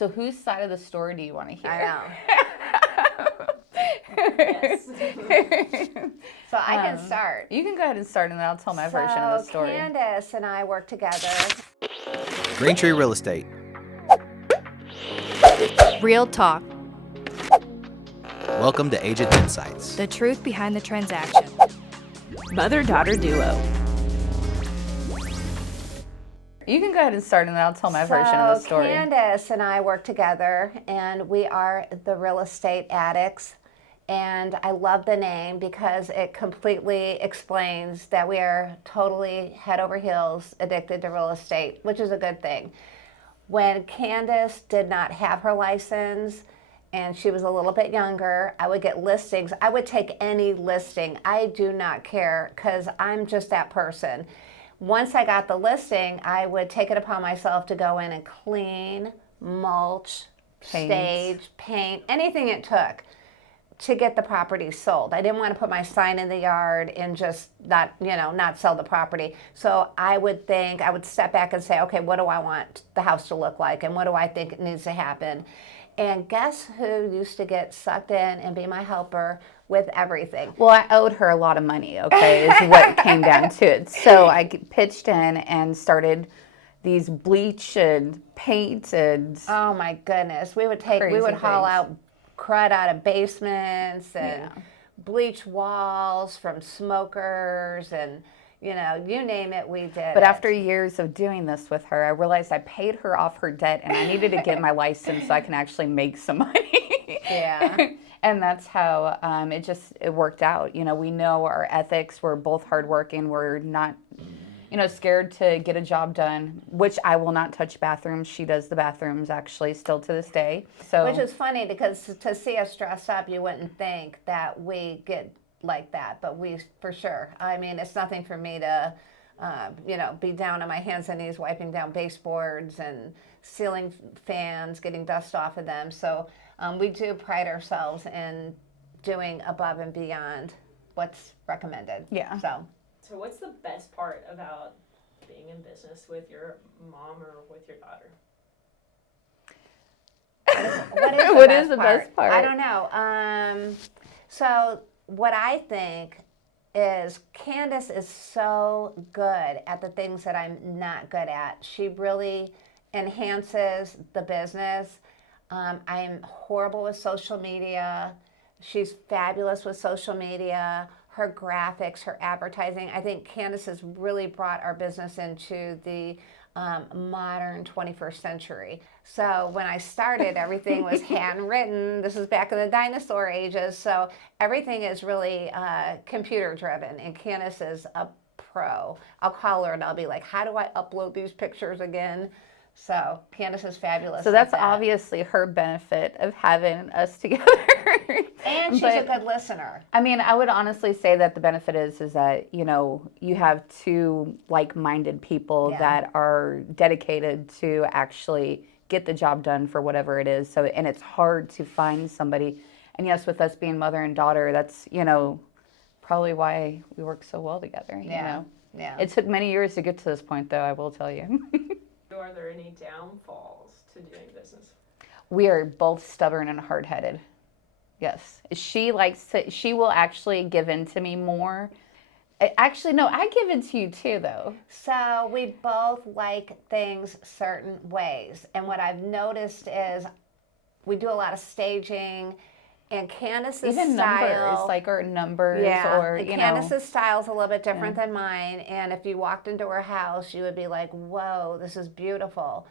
So whose side of the story do you want to hear? I know. Yes. So I can start. You can go ahead and start, and then I'll tell my version of the story. Candice and I work together. GreenTree Real Estate. Real talk, Welcome to Agent Insights. the truth behind the transaction. Mother-daughter duo. You can go ahead and start, and then I'll tell my version of the story. Candice and I work together, and we are the Real Estate Addicts. And I love the name because it completely explains that we are totally head over heels addicted to real estate, which is a good thing. When Candice did not have her license and she was a little bit younger, I would get listings. I would take any listing. I do not care because I'm just that person. Once I got the listing, I would take it upon myself to go in and clean, mulch, stage, paint, anything it took to get the property sold. I didn't want to put my sign in the yard and just not sell the property. So I would step back and say, okay, what do I want the house to look like? And what do I think needs to happen? And guess who used to get sucked in and be my helper with everything? Well, I owed her a lot of money, okay, is what it came down to it. So I pitched in and started these bleach and paint and Oh my goodness. We would haul things. out crud out of basements and bleach walls from smokers and you name it, we did. But after years of doing this with her, I realized I paid her off her debt and I needed to get my license so I can actually make some money. Yeah. And that's how it worked out. We know our ethics. We're both hardworking. We're not, scared to get a job done, which I will not touch bathrooms. She does the bathrooms actually still to this day. So, Which is funny because to see us dress up, you wouldn't think that we get like that, but we for sure. I mean, it's nothing for me to, be down on my hands and knees wiping down baseboards and ceiling fans, getting dust off of them. So we do pride ourselves in doing above and beyond what's recommended. Yeah. So what's the best part about being in business with your mom or with your daughter? What is the best part? I don't know. So what I think is Candice is so good at the things that I'm not good at. She really enhances the business. I'm horrible with social media. She's fabulous with social media. Her graphics, her advertising. I think Candice has really brought our business into the modern 21st century. So when I started, everything was handwritten. This is back in the dinosaur ages. So everything is really computer driven. And Candice is a pro. I'll call her and I'll be like, how do I upload these pictures again? So Candice is fabulous. So that's obviously her benefit of having us together. And she's a good listener. I mean, I would honestly say that the benefit is that, you have two like-minded people that are dedicated to actually get the job done for whatever it is. So, and it's hard to find somebody. And yes, with us being mother and daughter, that's, probably why we work so well together. Yeah. It took many years to get to this point, though, I will tell you. Are there any downfalls to doing business? We are both stubborn and hard-headed. Yes. She will actually give in to me more. Actually, no, I give in to you too, though. So we both like things certain ways. And what I've noticed is we do a lot of staging, and Candice's even style, numbers, or Candice's style is a little bit different than mine. And if you walked into her house, you would be like, "Whoa, this is beautiful."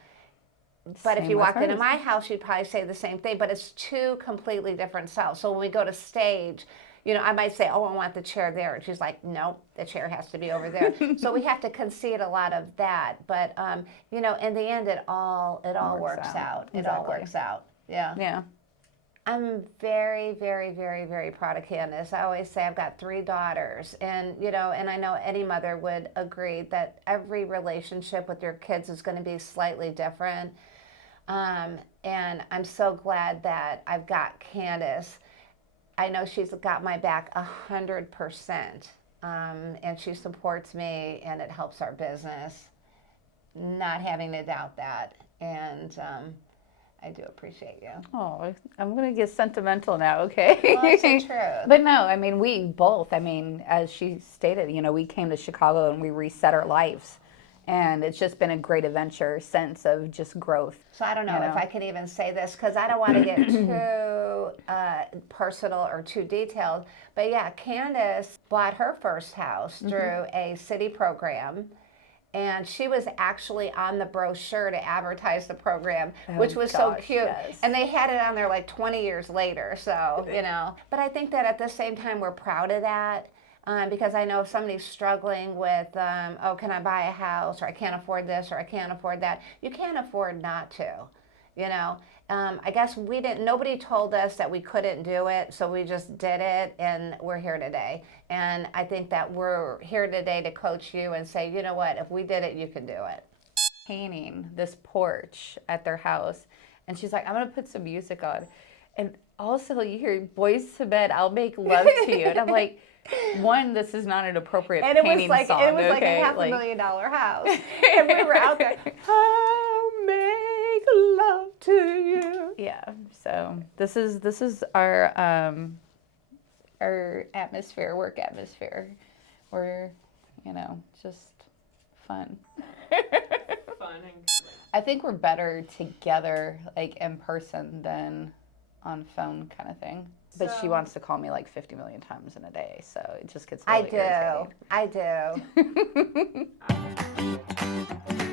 But if you walked into my house, you'd probably say the same thing. But it's two completely different styles. So when we go to stage, I might say, "Oh, I want the chair there," and she's like, "Nope, the chair has to be over there." So we have to concede a lot of that. But in the end, it all works out. It all works out. Yeah. Yeah. I'm very, very, very, very proud of Candice. I always say I've got 3 daughters, and and I know any mother would agree that every relationship with your kids is going to be slightly different. And I'm so glad that I've got Candice. I know she's got my back 100%, and she supports me, and it helps our business. Not having to doubt that, and I do appreciate you. Oh, I'm going to get sentimental now, okay? Well, it's the truth. But no, I mean, we both, I mean, as she stated, you know, we came to Chicago and we reset our lives. And it's just been a great adventure since of just growth. So I don't know, you if I can even say this because I don't want to get too personal or too detailed. But yeah, Candice bought her first house through a city program. And she was actually on the brochure to advertise the program, which was so gosh, cute. yes. And they had it on there like 20 years later. So, you know. But I think that at the same time, we're proud of that. Because I know if somebody's struggling with, oh, can I buy a house, or I can't afford this, or I can't afford that, you can't afford not to, you know. I guess nobody told us that we couldn't do it, so we just did it, and we're here today. And I think that we're here today to coach you and say, you know what, if we did it, you can do it. Painting this porch at their house, and she's like, I'm going to put some music on. And also you hear Boys to Bed, I'll Make Love to You. And I'm like, one, this is not an appropriate And it was painting like song. it was like okay? a $500,000 house, and we were out there. I'll make love to you. Yeah. So this is our atmosphere, work atmosphere. We're, you know, just fun. Fun and I think we're better together, like in person, than on phone kind of thing. But she wants to call me like 50 million times in a day, so it just gets really irritating. I do.